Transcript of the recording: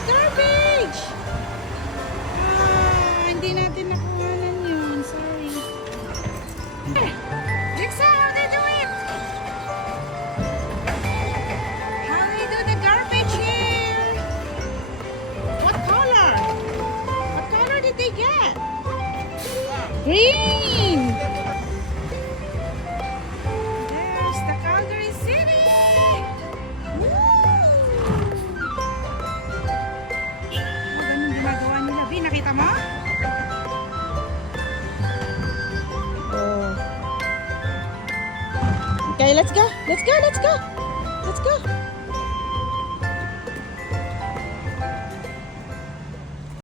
the garbage! Ah, hindi natin nakuhanan yun. Sorry. Jixa, how they do it? How they do the garbage here? What color? What color did they get? Green! There's the Calgary City! Woo! Ganun ginagawa nila. B, nakita mo? Oh. Okay, let's go. Let's go. Let's go. Let's go.